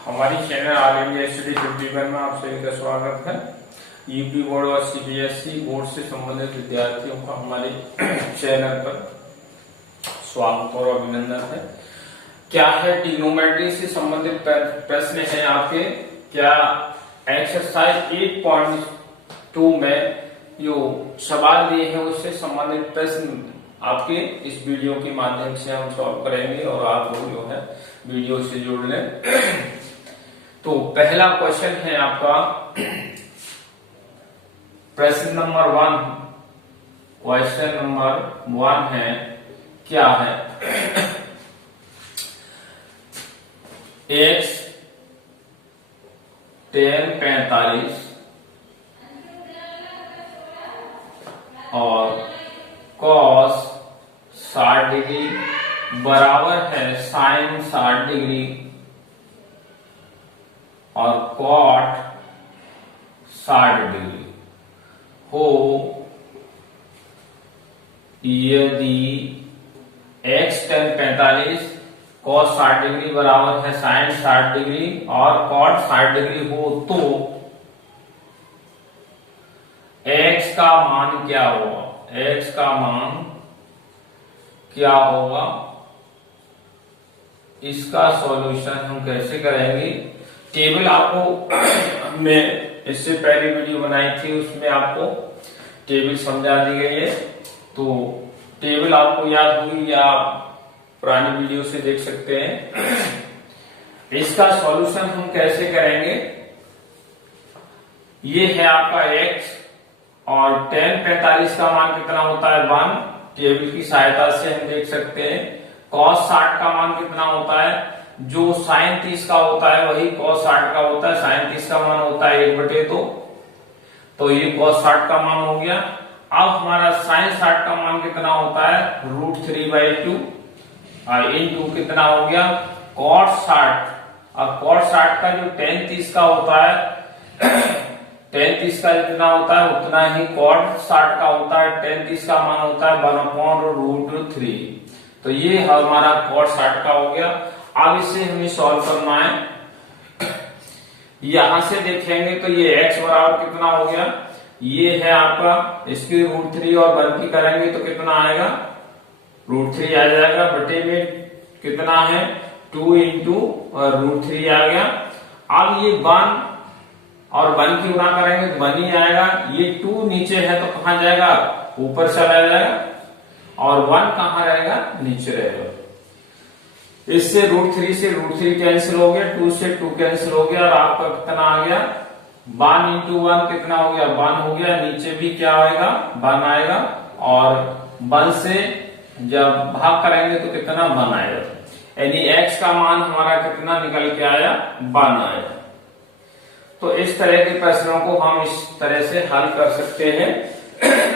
हमारी channel all India study 51 में आप सभी का स्वागत है। यूपी बोर्ड और सीबीएसई बोर्ड से संबंधित विद्यार्थियों का हमारे चैनल पर स्वागत और अभिनंदन है। क्या है, ट्रिग्नोमेट्री से संबंधित प्रश्न है आपके। क्या एक्सरसाइज 8.2 में जो सवाल दिए हैं उससे संबंधित प्रश्न आपके इस वीडियो के माध्यम से हम सॉल्व करेंगे और आप लोग जो है वीडियो से जुड़ लें। तो पहला क्वेश्चन है आपका प्रश्न नंबर 1। क्वेश्चन नंबर 1 है, क्या है, x tan 45 और cos 60 डिग्री बराबर है sin 60 डिग्री और cot 60 डिग्री हो यदि x tan 45 cos 60 डिग्री बराबर है sin 60 डिग्री और cot 60 डिग्री हो तो x का मान क्या होगा। x का मान क्या होगा, इसका सॉल्यूशन हम कैसे करेंगे। टेबल आपको मैं इससे पहले वीडियो बनाई थी, उसमें आपको टेबल समझा दी गई है, तो टेबल आपको याद होगी या पुरानी वीडियो से देख सकते हैं। इसका सॉल्यूशन हम कैसे करेंगे। ये है आपका x और tan 45 का मान कितना होता है 1। टेबल की सहायता से हम देख सकते हैं। cos 60 का मान कितना होता है, जो sin 30 का होता है वही cos 60 का होता है। sin 30 का मान होता है 1/2, तो ये cos 60 का मान हो गया। अब हमारा sin 60 का मान कितना होता है √3/2 और इनटू कितना हो गया cot 60। और cot 60 का जो tan 30 का होता है tan 30 का जितना होता है उतना ही cot 60 का होता है। tan 30 का मान होता है 1/√3, तो ये हमारा cot 60 का हो गया। अब इसे हमें सॉल्व करना है। यहां से देखेंगे तो ये x बराबर कितना हो गया, ये है आपका, इसकी √3 और 1 की करेंगे तो कितना आएगा √3 आ जाएगा, बटे में कितना है 2 इंटू √3 आ गया। अब ये 1 और 1 की गुणा करेंगे तो 1 ही आएगा। ये 2 नीचे है तो कहां जाएगा, ऊपर चला जाएगा, और 1 कहां रहेगा, नीचे रहेगा। इससे √3 से √3 कैंसिल हो गया, 2 से 2 कैंसिल हो गया और आपका कितना आ गया 1 इंटू 1 कितना हो गया 1 हो गया। नीचे भी क्या आएगा 1 आएगा, और 1 से जब भाग करेंगे तो कितना 1 आएगा, यानी x का मान हमारा कितना निकल के आया 1 आया। तो इस तरह के प्रश्नों को हम इस तरह से हल कर सकते हैं।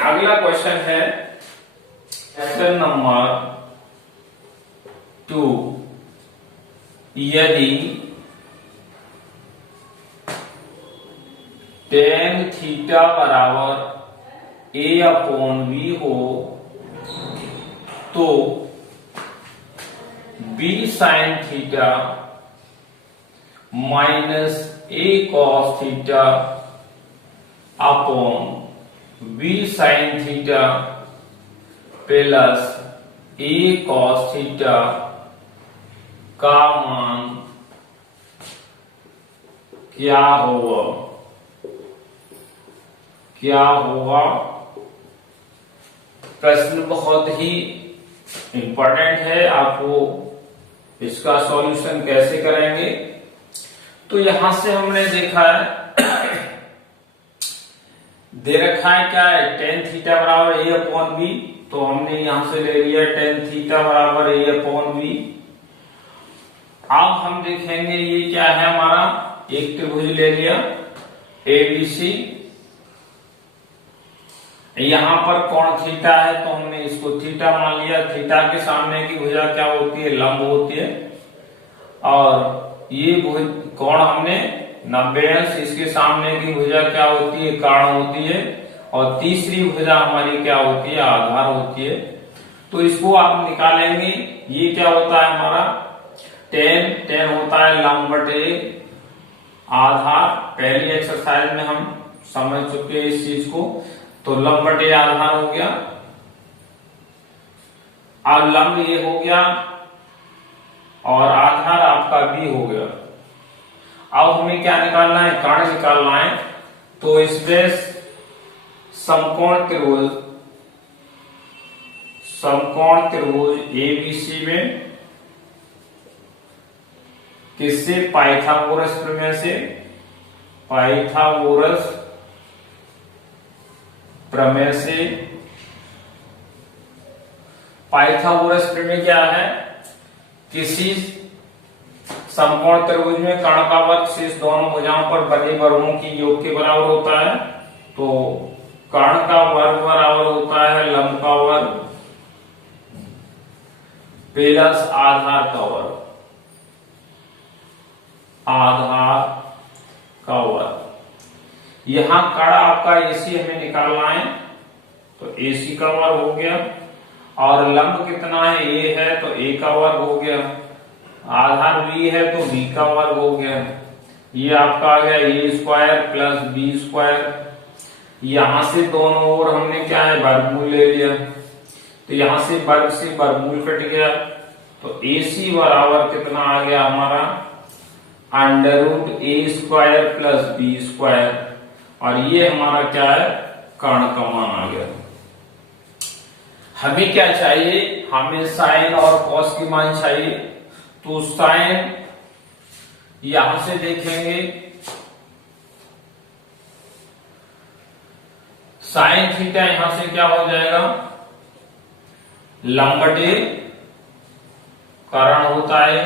अगला क्वेश्चन है क्वेश्चन नंबर 2। यदि tan थीटा बराबर a/v हो तो b sin theta minus a cos theta upon b sin theta plus a cos theta का मान क्या होगा। क्या होगा, प्रश्न बहुत ही इंपॉर्टेंट है। आपको इसका सॉल्यूशन कैसे करेंगे, तो यहां से हमने देखा है दे रखा है क्या है tan थीटा बराबर a/v, तो हमने यहां से ले लिया tan थीटा बराबर a/v। अब हम देखेंगे ये क्या है, हमारा एक त्रिभुज ले लिया ABC, यहां पर कोण थीटा है तो हमने इसको थीटा मान लिया। थीटा के सामने की भुजा क्या होती है, लंब होती है, और ये कोण हमने 90 अंश, इसके सामने की भुजा क्या होती है, कर्ण होती है, और तीसरी भुजा हमारी क्या होती है, आधार होती है। तो इसको आप निकालेंगे, ये क्या होता है हमारा टेन होता है लंब बटे आधार। पहली एक्सरसाइज में हम समझ चुके हैं इस चीज को। तो लंब बटे आधार हो गया, अब लंब ये हो गया और आधार आपका बी हो गया। अब हमें क्या निकालना है, कर्ण निकालना है। तो इसमें समकोण त्रिभुज एबीसी में किससे, पाइथागोरस प्रमेय से, पाइथागोरस प्रमेय से। पाइथागोरस प्रमेय क्या है, किसी समकोण त्रिभुज में कर्ण का वर्ग शेष दोनों भुजाओं पर बने वर्गों की योग के बराबर होता है। तो कर्ण का वर्ग बराबर होता है लंब का वर्ग प्लस आधार का वर्ग, आधार का वर्ग। यहां कर्ण आपका एसी हमें निकालना है, तो एसी का वर्ग हो गया। और लंब कितना है, ए है, तो ए का वर्ग हो गया। आधार बी है तो बी का वर्ग हो गया। ये आपका आ गया ए स्क्वायर प्लस बी स्क्वायर। यहां से दोनों ओर हमने क्या है, वर्गमूल ले लिया। तो यहां से वर्गमूल कट गया। तो AC बराबर कितना आ गया हमारा, under root A square plus B square. और ये हमारा क्या है, कर्ण का मान आ गया। हमें क्या चाहिए, हमें साइन और कॉस की मान चाहिए। तो साइन यहां से देखेंगे, साइन थीटा यहां से क्या हो जाएगा, लंब बटे कर्ण होता है,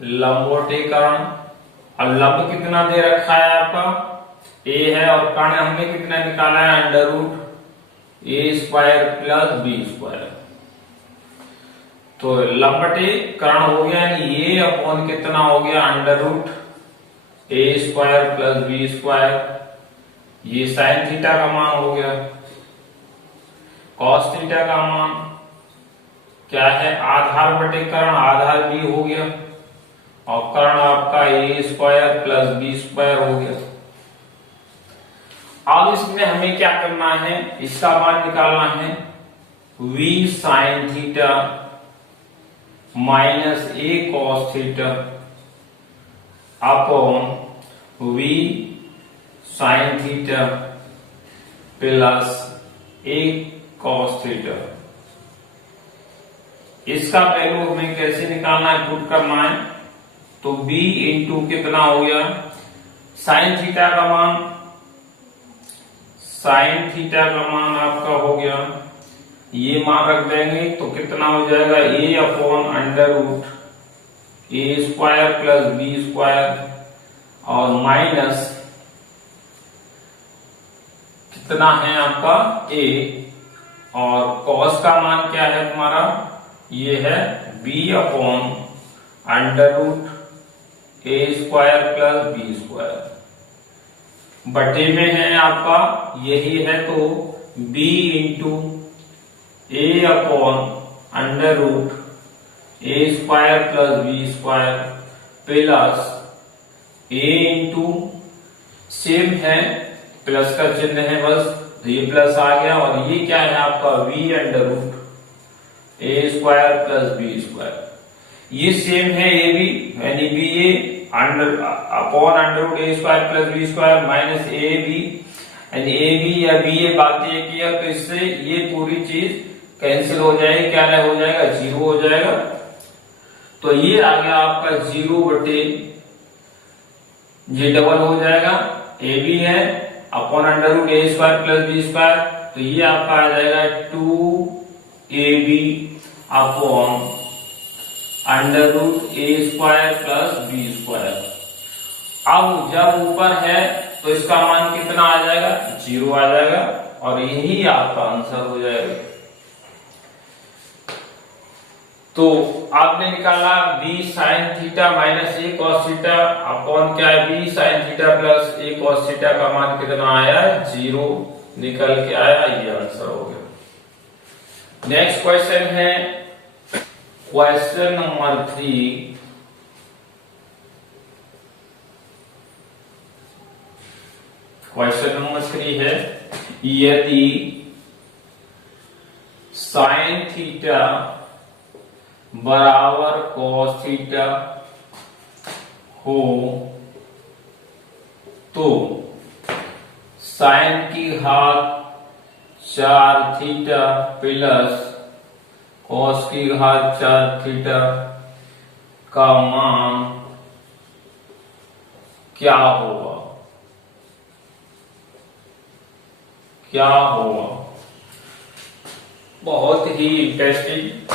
लंब बटे कर्ण। अब लंब कितना दे रखा है आपका, ए है, और कर्ण हमने कितना निकाला है, under root A square plus B square. तो लंब बटे कर्ण हो गया, यानी ये अपॉन कितना हो गया, under root A square plus B square. ये साइन थीटा का मान हो गया। कॉस थीटा का मान क्या है, आधार बटे कर्ण, आधार बी हो गया, और कर्ण आपका ए स्क्वायर प्लस बी स्क्वायर हो गया। अब इसमें हमें क्या करना है, इसका मान निकालना है, v sine theta minus A cos theta upon v sine theta plus A cos theta. इसका वैल्यू हमें कैसे निकालना है, पुट करना है। तो b इंटू कितना हो गया, साइन थीटा का मान, साइन थीटा का मान आपका हो गया, ये मान रख देंगे तो कितना हो जाएगा, ए upon under root A square plus B square, और माइनस कितना है आपका ए, और कॉस का मान क्या है तुम्हारा, ये है B upon under root A square plus B square. बटे में है आपका यही है, तो b into A upon under root A square plus B square plus A into, same है, प्लस का चिन्ह है बस, तो ये प्लस आ गया। और ये क्या है आपका v under root A square plus B square. ये सेम है ये भी, यानी B A under upon under root A square plus B square minus A B, यानी ए बी या बी ए बात ये किया, तो इससे ये पूरी चीज कैंसिल हो जाएगी, क्या हो जाएगा, जीरो हो जाएगा। तो ये आ गया आपका जीरो बटे ये डबल हो जाएगा, ए बी है upon under root A square plus B square, तो ये आपका आ जाएगा 2ab upon under root A square plus B square. अब जब ऊपर है तो इसका मान कितना आ जाएगा, जीरो आ जाएगा, और यही आपका आंसर हो जाएगा। तो आपने निकाला b sign theta minus A cos theta upon क्या है, b sign theta plus A cos theta का मान कितना आया, जीरो निकल के आया, ये आंसर हो गया। नेक्स्ट क्वेश्चन है क्वेश्चन नंबर 3, क्वेश्चन नंबर 3 है, यदि साइन थीटा बराबर कॉस थीटा हो तो साइन की घात 4 थीटा प्लस कॉस की घात 4 थीटा का मान क्या होगा? क्या होगा? बहुत ही इंटरेस्टिंग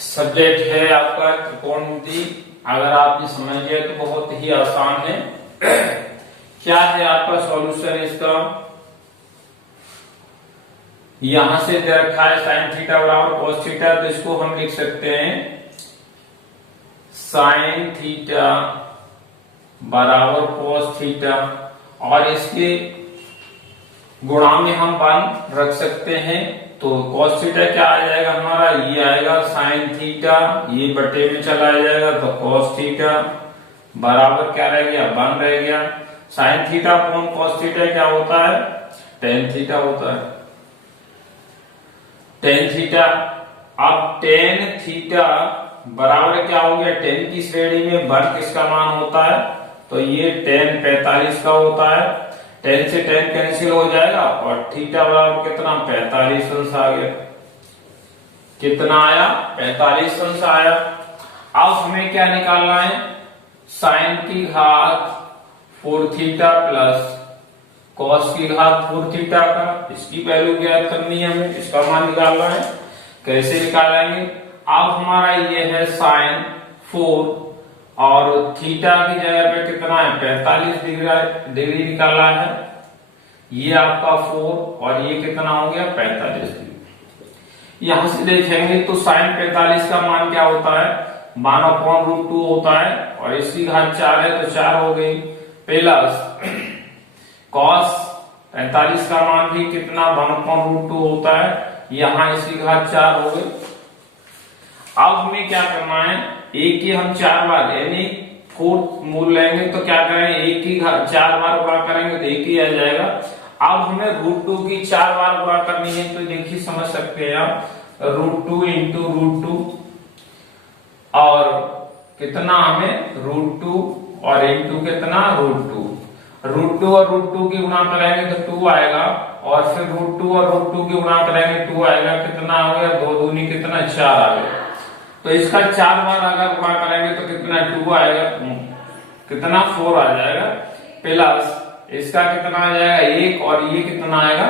सब्जेक्ट है आपका त्रिकोणमिति। अगर आपने समझ लिया तो बहुत ही आसान है। क्या है आपका सॉल्यूशन इसका? यहां से दे रखा है साइन थीटा बराबर कॉस थीटा, तो इसको हम लिख सकते हैं साइन थीटा बराबर कॉस थीटा, और इसके गुणा में हम 1 रख सकते हैं। तो कॉस थीटा क्या आ जाएगा हमारा? ये आएगा साइन थीटा, ये बटे में चला जाएगा तो कॉस थीटा बराबर क्या रह गया? 1 रह गया। Sine theta upon cos theta क्या होता है? टेन थीटा होता है। टेन थीटा, अब टेन थीटा बराबर क्या हो गया? टेन की श्रेणी में 1 किसका मान होता है? तो ये टेन 45 का होता है। टेन से टेन कैंसिल हो जाएगा और थीटा बराबर कितना? 45 अंश आ गया। कितना आया? 45 अंश आया। अब हमें क्या निकालना है? साइन की घात 4 थीटा प्लस कॉस की घात 4 थीटा का, इसकी वैल्यू ज्ञात करनी है हमें, इसका मान निकालना है। कैसे निकालेंगे? अब हमारा ये है साइन 4 और थीटा की जगह पे कितना है? 45 डिग्री निकाला है। ये आपका 4 और ये कितना हो गया? 45 डिग्री। यहां से देखेंगे तो साइन 45 का मान क्या होता है? 1/√2 होता है, और इसकी घात 4 है तो 4 हो गई, प्लस कॉस 45 का मान भी कितना? 1/√2 होता है, यहां इसकी घात 4 हो गई। अब हमें क्या करना है? एक ही हम 4 बार यानी 4 मूल लेंगे तो क्या करेंगे? एक ही 4 बार गुणा करेंगे तो एक ही आ जाएगा। अब हमें √2 की 4 बार गुणा करनी है, तो देखिए समझ सकते हैं आप, √2 इंटू √2 और कितना हमें? √2 और इंटू कितना? √2। √2 और √2 की गुणा करेंगे तो 2 आएगा, और फिर √2 और √2 की गुणा करेंगे 2 आएगा। कितना आ गया? 2 दूनी कितना? 4 आ गया। तो इसका 4 बार अगर गुणा करेंगे तो कितना? 2 आएगा, कितना? 4 आ जाएगा, प्लस इसका कितना आ जाएगा? 1, और ये कितना आएगा?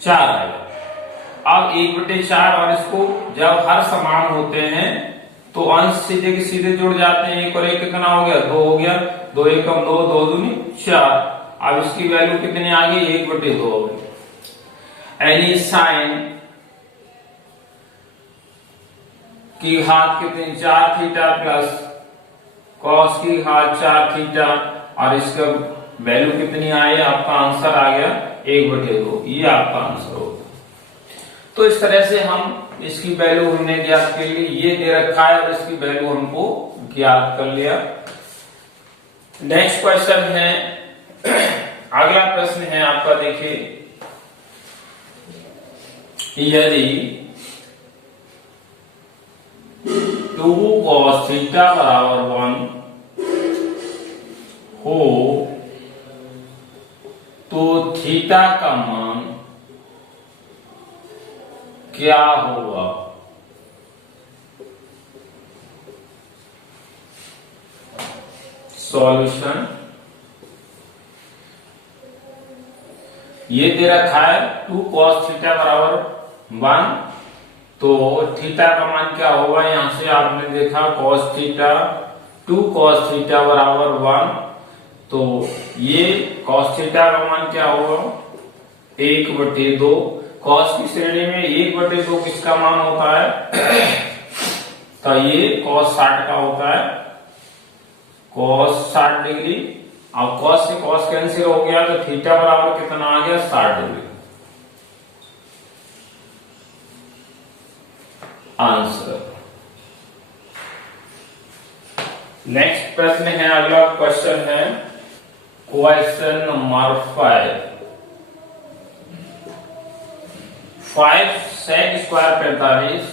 4 आएगा। अब 1/4, और इसको जब हर समान होते हैं तो अंश सीधे के सीधे जुड़ जाते हैं। 1 और 1 कितना हो गया? 2 हो गया। 2 एकम 2, 2 दूनी 4। अब इसकी वैल्यू कितनी आ गई? 1/2 हो गई। एनी साइन की घात कितनी? 4 थीटा प्लस कॉस की घात 4 थीटा, और इसका वैल्यू कितनी आई? आपका आंसर आ गया 1/2। ये आपका आंसर होगा। तो इस तरह से हम इसकी वैल्यू हमने ज्ञात कर ली, ये दे रखा है और इसकी वैल्यू हमको ज्ञात कर लिया। नेक्स्ट क्वेश्चन है, अगला प्रश्न है आपका, देखिए, यदि 2 cos थीटा बराबर 1 हो तो थीटा का मान क्या होगा? सॉल्यूशन, ये दे रखा है 2 cos थीटा बराबर 1, तो थीटा का मान क्या होगा? यहां से आपने देखा cos थीटा, 2 cos थीटा बराबर 1, तो ये cos थीटा का मान क्या होगा? 1/2। cos की श्रेणी में 1/2 किसका मान होता है? तो ये cos 60 का होता है, cos 60 डिग्री। अब cos से cos कैंसिल हो गया तो थीटा बराबर कितना आ गया? 60 डिग्री। आंसर। नेक्स्ट प्रश्न है, अगला क्वेश्चन है question number 5। 5 sec square 45,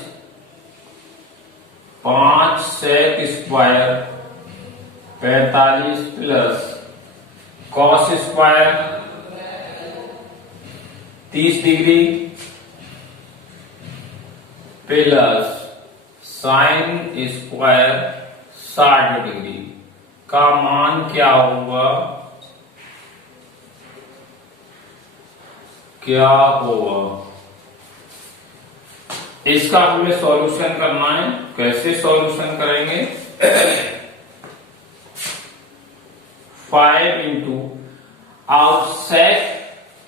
5 sec square 45 plus cos square 30 degree plus sine square 60 degree का मान क्या होगा? क्या होगा? इसका हमें सॉल्यूशन करना है। कैसे सॉल्यूशन करेंगे? 5 इंटू अब sec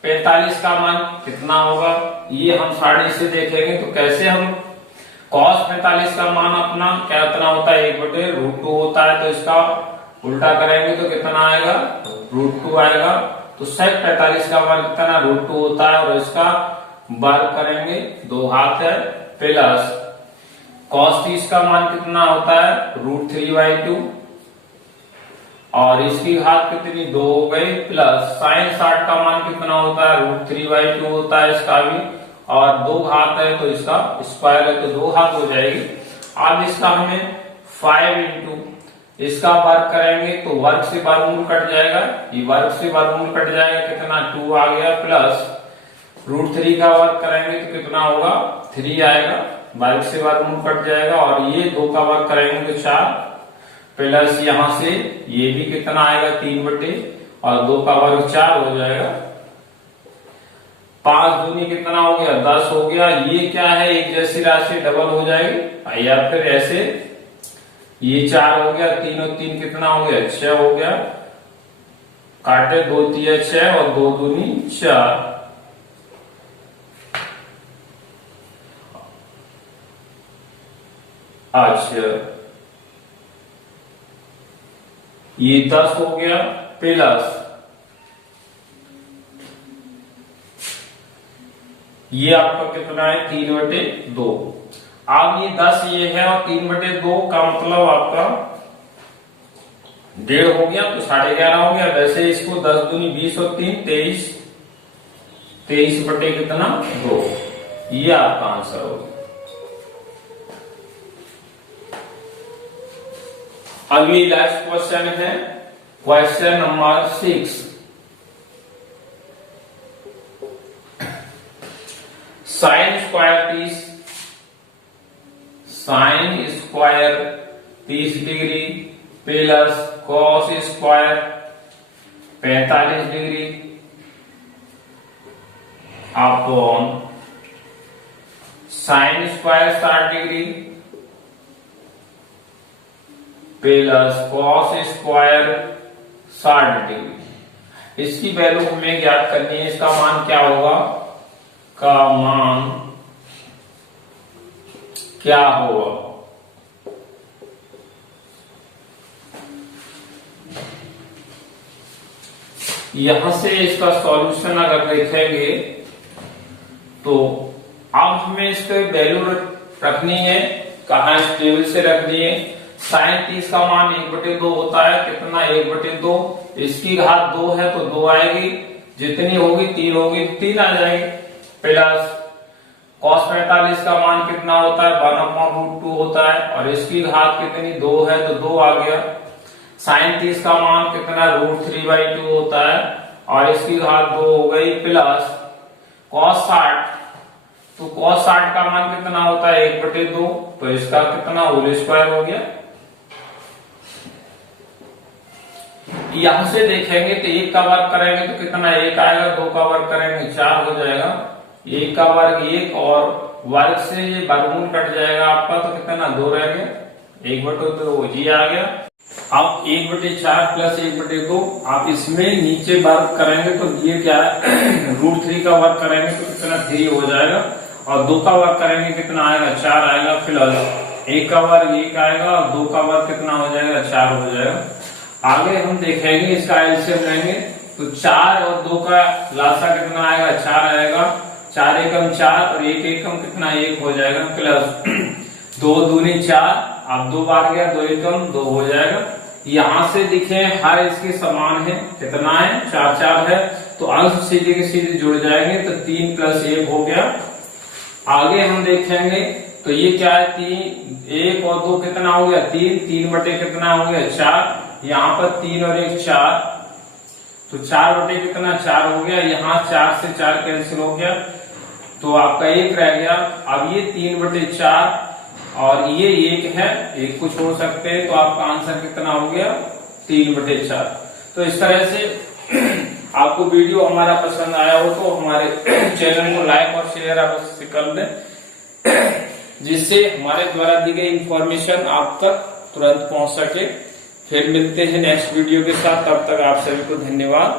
45 का मान कितना होगा, ये हम 60 से देखेंगे। तो कैसे हम cos 45 का मान अपना कितना होता है, 1/√2 होता है। तो इसका उल्टा करेंगे तो कितना आएगा, √2 आएगा। तो sec 45 का मान कितना, √2 होता है। और इसका वर्ग करेंगे, 2 हाथ है, प्लस cos 30 का मान कितना होता है, √3/2। और इसकी घात कितनी, 2 हो गई। प्लस साइन 60 का मान कितना होता है, √3/2 होता है इसका भी। और 2 घात है तो इसका स्क्वायर है, तो 2 घात हो जाएगी। अब इसका हमें 5 इंटू इसका वर्ग करेंगे तो वर्ग से वर्गमूल कट जाएगा, ये वर्ग से वर्गमूल कट जाएगा, कितना 2 आ गया। प्लस √3 का वर्ग करेंगे तो कितना होगा, 3 आएगा। वर्ग से वर्गमूल कट जाएगा। और ये 2 का वर्ग करेंगे तो 4, प्लस यहां से ये भी कितना आएगा, 3/, और 2 का वर्ग 4 हो जाएगा। 5 दूनी कितना हो गया, 10 हो गया। ये क्या है, एक जैसी राशि डबल हो जाएगी। या फिर ऐसे ये 4 हो गया, 3 और 3 कितना हो गया, 6 हो गया। काटे 2 3 6 और 2 दूनी 4। अच्छा, ये 10 हो गया, प्लस ये आपका कितना है, 3/2। अब ये 10 ये है और 3/2 का मतलब आपका 1.5 हो गया, तो 11.5 हो गया। वैसे इसको 10 दूनी 20 और 3 23, 23 कितना 2, ये आपका आंसर होगा। अगली लास्ट क्वेश्चन है question number 6। Sine square 30 degree plus cos square 45 degree upon sine square 60 degree plus cos square 60 degree. इसकी वैल्यू हमें ज्ञात करनी है। इसका मान क्या होगा, का मान क्या होगा? यहां से इसका सॉल्यूशन अगर देखेंगे तो अब हमें इसके वैल्यू रखनी है, कहा इस टेबल से रखनी है। साइन 30 का मान 1/2 होता है, कितना 1/2। इसकी घात 2 है तो 2 आएगी, जितनी होगी 3 होगी, 3 आ जाएगी। प्लस cos 45 का मान कितना होता है, 1/√2 होता है। और इसकी घात कितनी, 2 है तो 2 आ गया। साइन 30 का मान कितना, √3/2 होता है। और इसकी घात 2 हो गई। प्लस cos 60, तो cos 60 का मान कितना होता है, 1/2। तो इसका कितना होल स्क्वायर हो गया। यहां से देखेंगे तो 1 का वर्ग करेंगे तो कितना 1 आएगा, 2 का वर्ग करेंगे 4 हो जाएगा। 1 का वर्ग 1 और वर्ग से ये वर्गमूल कट जाएगा आपका, तो कितना 2 रह गया, 1/2 जी आ गया। अब 1/4 प्लस 1/2 आप इसमें नीचे वर्ग करेंगे तो ये क्या है, √3 का वर्ग करेंगे तो कितना 3 हो जाएगा। और 2 का वर्ग करेंगे कितना आएगा, 4 आएगा। प्लस 1 का वर्ग 1 आएगा और 2 का वर्ग कितना हो जाएगा, 4 हो जाएगा। आगे हम देखेंगे इसका एलसीएम लेंगे तो 4 और 2 का लासा कितना आएगा, 4 आएगा। 4 एकम 4 और 1 एकम कितना 1 हो जाएगा। प्लस 2 दूनी 4, अब 2 बार गया, 2 एकम 2 हो जाएगा। यहां से दिखे हर इसके समान है, कितना है 4 4 है, तो अंश सीधे के सीधे जुड़ जाएंगे, तो 3 + 1 हो गया। आगे हम देखेंगे तो ये क्या है 3, 1 और 2 कितना हो गया 3, 3 बटे कितना हो गया 4, यहाँ पर 3 और 1 4, तो 4 बटे कितना 4 हो गया, यहाँ 4 से 4 कैंसिल हो गया, तो आपका 1 रह गया। अब ये 3 बटे 4 और ये 1 है, 1 को छोड़ सकते हैं, तो आपका आंसर कितना हो गया 3 बटे 4। तो इस तरह से आपको वीडियो हमारा पसंद आया हो तो हमारे चैनल को लाइक और शेयर अवश्य कर दें, जिससे हमारे द्वारा दी गई इंफॉर्मेशन आप तक तुरंत पहुंच सके। फिर मिलते हैं नेक्स्ट वीडियो के साथ, तब तक आप सभी को धन्यवाद।